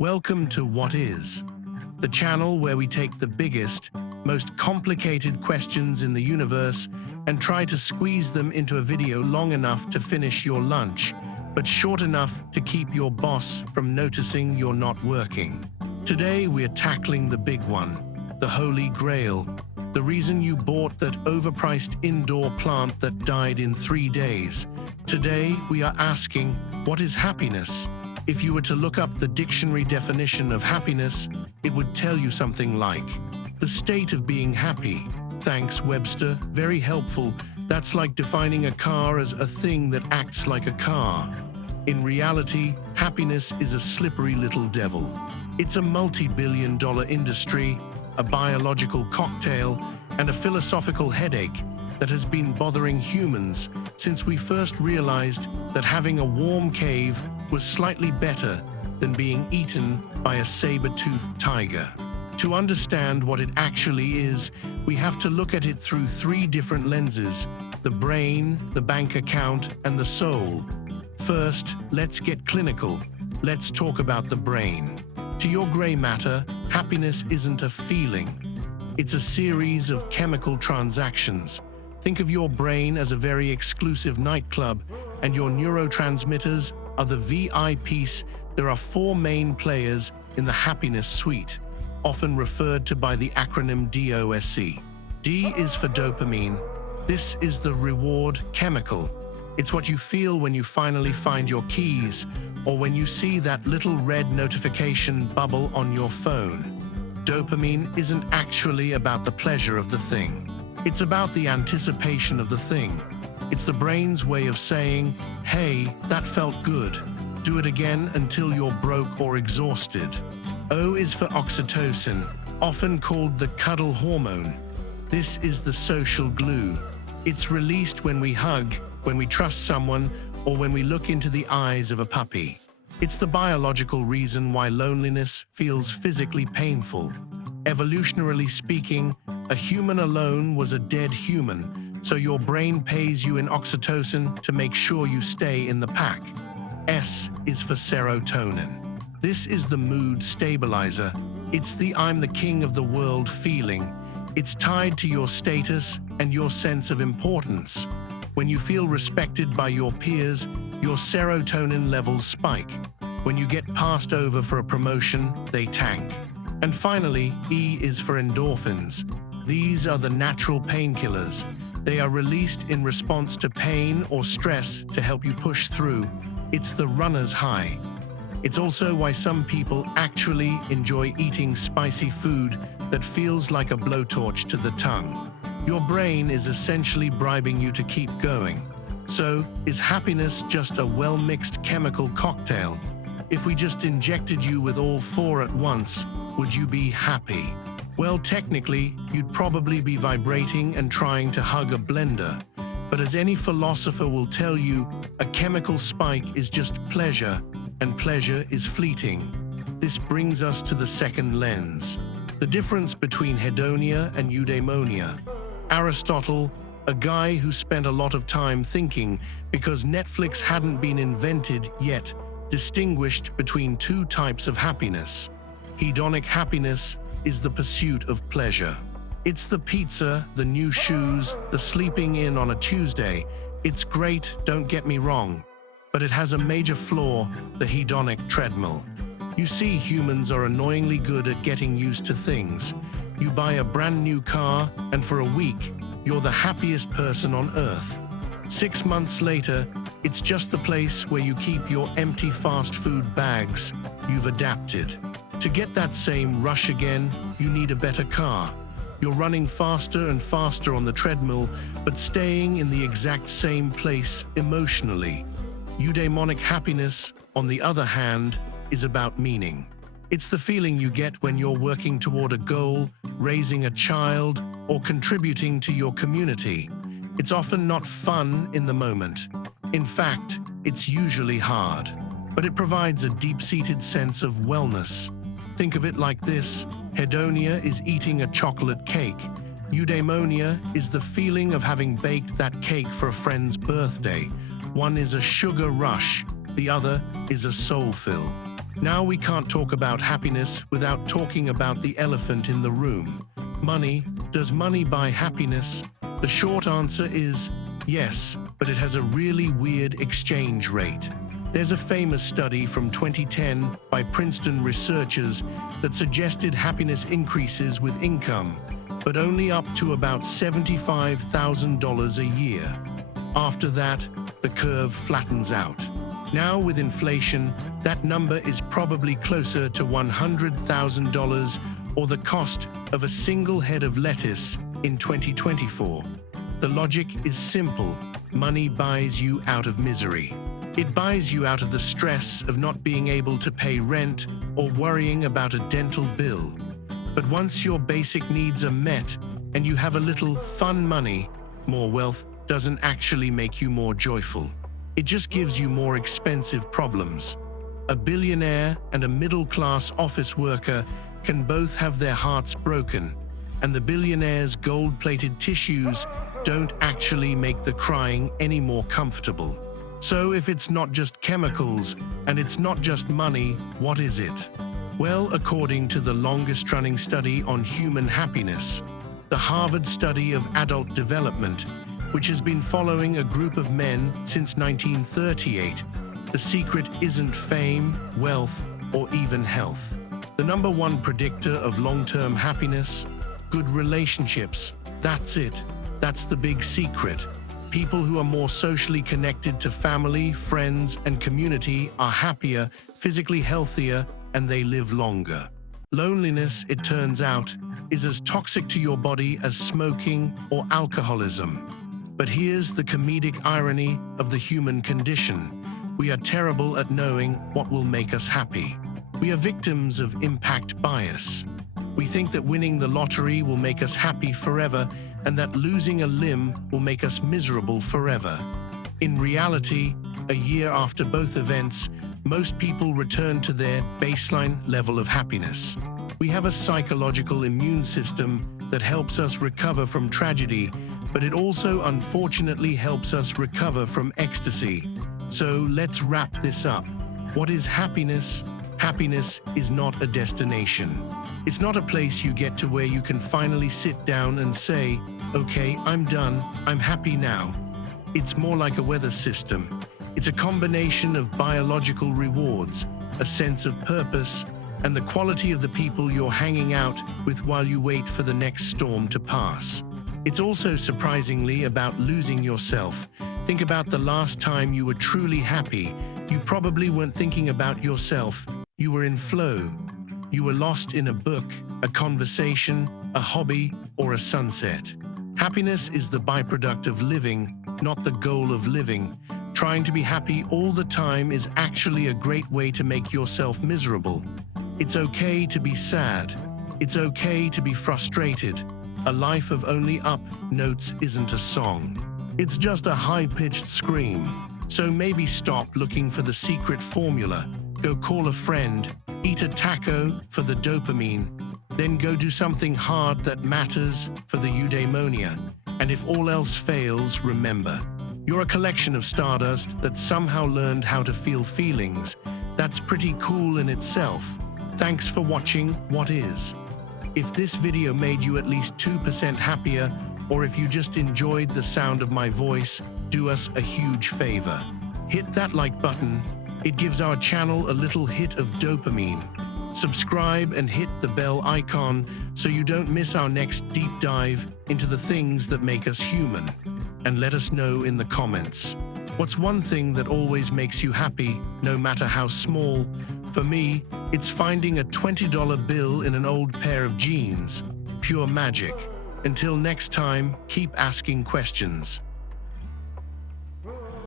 Welcome to What Is, the channel where we take the biggest, most complicated questions in the universe and try to squeeze them into a video long enough to finish your lunch, but short enough to keep your boss from noticing you're not working. Today we're tackling the big one, the Holy Grail, the reason you bought that overpriced indoor plant that died in 3 days. Today we are asking, what is happiness? If you were to look up the dictionary definition of happiness, it would tell you something like, the state of being happy. Thanks, Webster, very helpful. That's like defining a car as a thing that acts like a car. In reality, happiness is a slippery little devil. It's a multi-billion-dollar industry, a biological cocktail, and a philosophical headache that has been bothering humans since we first realized that having a warm cave was slightly better than being eaten by a saber-toothed tiger. To understand what it actually is, we have to look at it through 3 different lenses: the brain, the bank account, and the soul. First, let's get clinical. Let's talk about the brain. To your gray matter, happiness isn't a feeling. It's a series of chemical transactions. Think of your brain as a very exclusive nightclub, and your neurotransmitters are the VIPs. There are 4 main players in the happiness suite, often referred to by the acronym D.O.S.E. D is for dopamine. This is the reward chemical. It's what you feel when you finally find your keys, or when you see that little red notification bubble on your phone. Dopamine isn't actually about the pleasure of the thing. It's about the anticipation of the thing. It's the brain's way of saying, hey, that felt good. Do it again until you're broke or exhausted. O is for oxytocin, often called the cuddle hormone. This is the social glue. It's released when we hug, when we trust someone, or when we look into the eyes of a puppy. It's the biological reason why loneliness feels physically painful. Evolutionarily speaking, a human alone was a dead human, so your brain pays you in oxytocin to make sure you stay in the pack. S is for serotonin. This is the mood stabilizer. It's the I'm the king of the world feeling. It's tied to your status and your sense of importance. When you feel respected by your peers, your serotonin levels spike. When you get passed over for a promotion, they tank. And finally, E is for endorphins. These are the natural painkillers. They are released in response to pain or stress to help you push through. It's the runner's high. It's also why some people actually enjoy eating spicy food that feels like a blowtorch to the tongue. Your brain is essentially bribing you to keep going. So, is happiness just a well-mixed chemical cocktail? If we just injected you with all 4 at once, would you be happy? Well, technically, you'd probably be vibrating and trying to hug a blender. But as any philosopher will tell you, a chemical spike is just pleasure, and pleasure is fleeting. This brings us to the second lens, the difference between hedonia and eudaimonia. Aristotle, a guy who spent a lot of time thinking because Netflix hadn't been invented yet, distinguished between 2 types of happiness. Hedonic happiness is the pursuit of pleasure. It's the pizza, the new shoes, the sleeping in on a Tuesday. It's great, don't get me wrong, but it has a major flaw, the hedonic treadmill. You see, humans are annoyingly good at getting used to things. You buy a brand new car, and for a week, you're the happiest person on earth. 6 months later, it's just the place where you keep your empty fast food bags. You've adapted. To get that same rush again, you need a better car. You're running faster and faster on the treadmill, but staying in the exact same place emotionally. Eudaimonic happiness, on the other hand, is about meaning. It's the feeling you get when you're working toward a goal, raising a child, or contributing to your community. It's often not fun in the moment. In fact, it's usually hard, but it provides a deep-seated sense of wellness. Think of it like this: hedonia is eating a chocolate cake. Eudaimonia is the feeling of having baked that cake for a friend's birthday. One is a sugar rush, the other is a soul fill. Now we can't talk about happiness without talking about the elephant in the room. Money. Does money buy happiness? The short answer is yes, but it has a really weird exchange rate. There's a famous study from 2010 by Princeton researchers that suggested happiness increases with income, but only up to about $75,000 a year. After that, the curve flattens out. Now with inflation, that number is probably closer to $100,000 or the cost of a single head of lettuce in 2024. The logic is simple. Money buys you out of misery. It buys you out of the stress of not being able to pay rent or worrying about a dental bill. But once your basic needs are met and you have a little fun money, more wealth doesn't actually make you more joyful. It just gives you more expensive problems. A billionaire and a middle-class office worker can both have their hearts broken, and the billionaire's gold-plated tissues don't actually make the crying any more comfortable. So if it's not just chemicals and it's not just money, what is it? Well, according to the longest-running study on human happiness, the Harvard Study of Adult Development, which has been following a group of men since 1938, the secret isn't fame, wealth, or even health. The number one predictor of long-term happiness? Good relationships. That's it. That's the big secret. People who are more socially connected to family, friends, and community are happier, physically healthier, and they live longer. Loneliness, it turns out, is as toxic to your body as smoking or alcoholism. But here's the comedic irony of the human condition. We are terrible at knowing what will make us happy. We are victims of impact bias. We think that winning the lottery will make us happy forever and that losing a limb will make us miserable forever. In reality, a year after both events, most people return to their baseline level of happiness. We have a psychological immune system that helps us recover from tragedy, but it also unfortunately helps us recover from ecstasy. So let's wrap this up. What is happiness? Happiness is not a destination. It's not a place you get to where you can finally sit down and say, okay, I'm done, I'm happy now. It's more like a weather system. It's a combination of biological rewards, a sense of purpose, and the quality of the people you're hanging out with while you wait for the next storm to pass. It's also surprisingly about losing yourself. Think about the last time you were truly happy. You probably weren't thinking about yourself. You were in flow. You were lost in a book, a conversation, a hobby, or a sunset. Happiness is the byproduct of living, not the goal of living. Trying to be happy all the time is actually a great way to make yourself miserable. It's okay to be sad. It's okay to be frustrated. A life of only up notes isn't a song. It's just a high-pitched scream. So maybe stop looking for the secret formula. Go call a friend, eat a taco for the dopamine, then go do something hard that matters for the eudaimonia. And if all else fails, remember, you're a collection of stardust that somehow learned how to feel feelings. That's pretty cool in itself. Thanks for watching What Is. If this video made you at least 2% happier, or if you just enjoyed the sound of my voice, do us a huge favor. Hit that like button. It gives our channel a little hit of dopamine. Subscribe and hit the bell icon so you don't miss our next deep dive into the things that make us human. And let us know in the comments. What's one thing that always makes you happy, no matter how small? For me, it's finding a $20 bill in an old pair of jeans. Pure magic. Until next time, keep asking questions.